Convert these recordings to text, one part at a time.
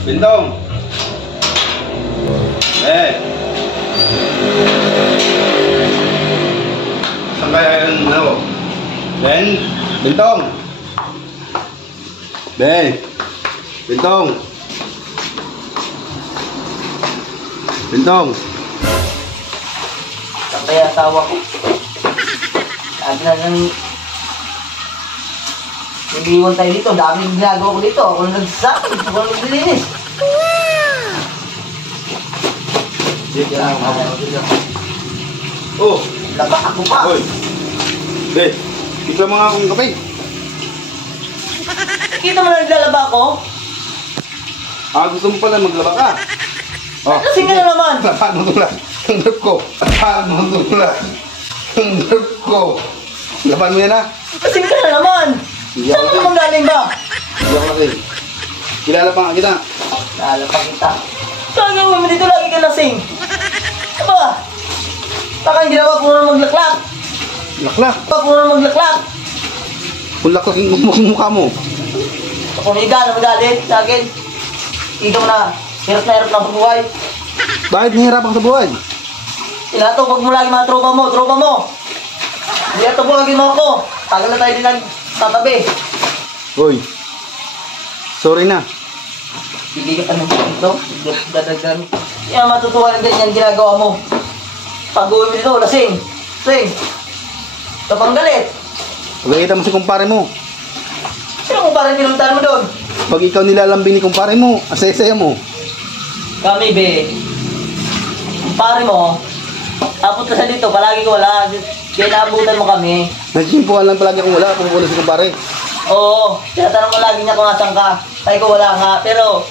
Bintong. Saan kaya yun? Ano? Bintong. Bintong. Bintong. Saan kaya asawa ko? Sabi na nang nag-iwan tayo dito. Dami yung ginagawa ko dito. Ako na nagsasabi. Ako na naglilinis. Dito lang. Oh. Laba ako pa. Hoy. Tigla mo nga akong kape. Kita mo na naglalaba ko? Gusto mo pala maglaba ka? Lasing ka na naman. Laban mo tulad. Ang drip ko. Laban mo tulad. Ang drip ko. Laban mo yan ha? Lasing ka na naman. Saan mo naman galing ba? Hindi ako lasing. Kilala pa nga kita. Kilala pa kita. Saan gawin mo dito lagi ka lasing? Aba? Baka yung ginawa po na maglaklak. Laklak. Baka po na maglaklak. Kung laklak yung mukha mo. Kung higa na magalit sa akin. Ikaw na hirap na sa buhay. Bakit nahihirapan ka sa buhay? Tinatawag mo lagi mga tropa mo. Hindi na tawagin mo ako. Tagal na tayo din nagtatabi. Hoy. Sorry na. Bibigyan ka ng dito. Dadagdan. Kaya matutuwa ng ganyan ginagawa mo. Pag-uwi mo dito, lasing. Kapang galit. Pagkakita mo si kumpare mo. Sino kung parang pinuntahan mo doon? Pag ikaw nilalambing ni kumpare mo, asaya-saya mo. Kami, be. Kumpare mo, tapos ka sa dito, palagi ko wala. Kaya naabutan mo kami. Nagsimpuhan lang palagi kung wala, pupunta si kumpare. Oo, tinatanong ko lagi niya kung asan ka. Sabi ko wala nga, pero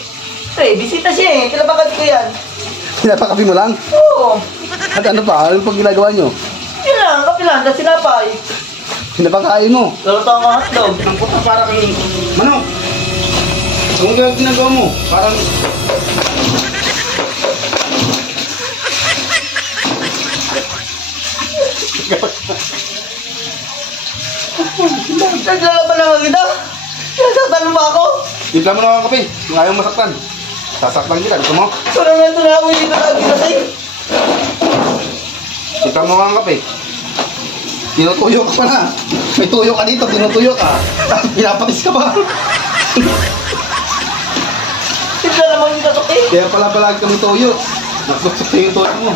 bisita siya eh. Kilabakat ko yan. Pinapakapi mo lang? Oo. At ano pa? Ano pag ginagawa nyo? Yun lang, kapilan, kasi sinapay. Pinapakain mo? Luluto ako ng hotdog. Ang puta para kang manok. Kung ginagawa mo, parang... Naglalaban na kita? Nasaktan mo ba ako? Timpla mo na ang kape. Kung ayaw masaktan. Sasaktan kita. Gusto mo? Ito na ako dito lagi kasi. Timpla mo ang kape. Tinutuyo ka pa na. May tuyo ka dito. Tinutuyo ka. Pinapatis ka pa. Tignan naman yung katoke. Kaya pala palagi kami tuyo. Nagsuksok yung tuyo mo.